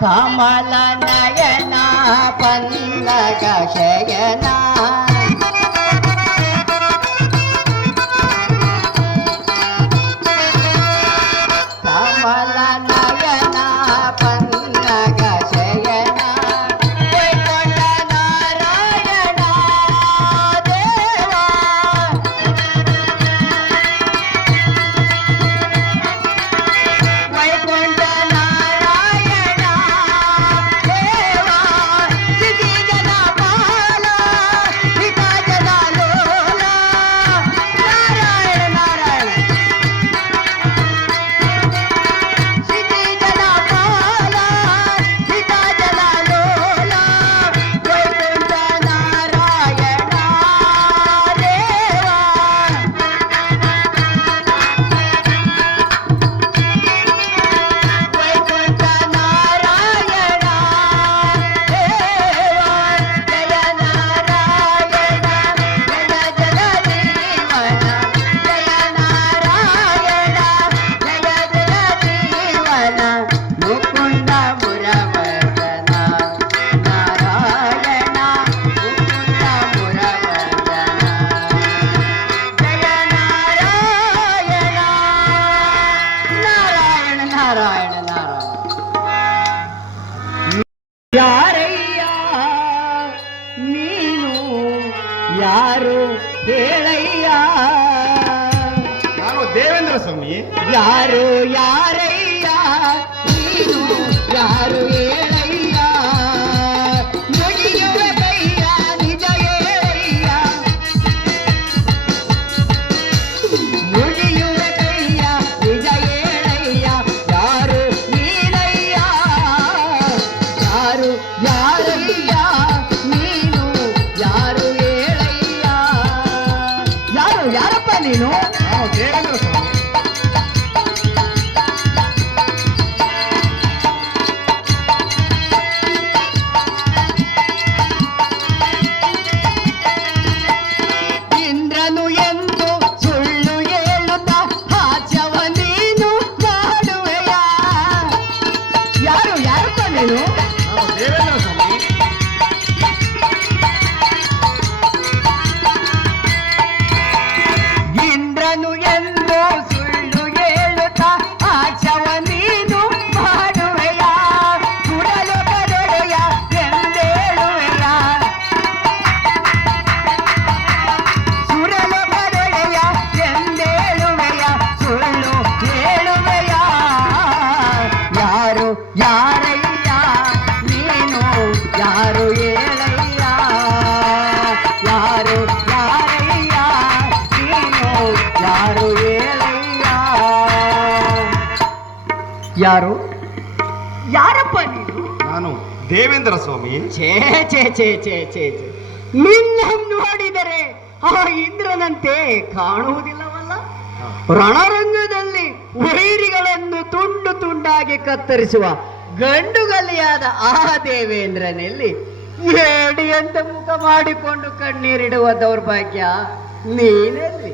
కమల నయన పల్లగ శయనా. ಯಾರು ಹೇಳಯ್ಯ? ನಾನು ದೇವೇಂದ್ರ ಸ್ವಾಮಿ. ಯಾರು ಯಾರಯ್ಯ? ನೀನು ಯಾರು ಯಾರಪ್ಪ ನೀನು ಯಾರಯ್ಯ? ನೀನು ಯಾರು ಹೇಳಯ್ಯ? ಯಾರು ಯಾರಯ್ಯ? ನೀನು ಯಾರು ಹೇಳಯ್ಯ? ಯಾರು? ಯಾರಪ್ಪ ನೀನು? ನಾನು ದೇವೇಂದ್ರ ಸ್ವಾಮಿ. ಛೇ ಛೇ ಛೇ ಛೇ ಛೇ ಛೇ. ನಿನ್ನ ನೋಡಿದರೆ ಆ ಇಂದ್ರನಂತೆ ಕಾಣುವುದಿಲ್ಲವಲ್ಲ? ರಣರಂಗದಲ್ಲಿ ವೈರಿಗಳನ್ನು ತುಂಡು ತುಂಡಾಗಿ ಕತ್ತರಿಸುವ ಗಂಡುಗಲಿಯಾದ ಆ ದೇವೇಂದ್ರನಲ್ಲಿ ಏಡಿ ಅಂತ ಮುಖ ಮಾಡಿಕೊಂಡು ಕಣ್ಣೀರಿಡುವ ದೌರ್ಭಾಗ್ಯ ನೀನೆಲ್ಲಿ?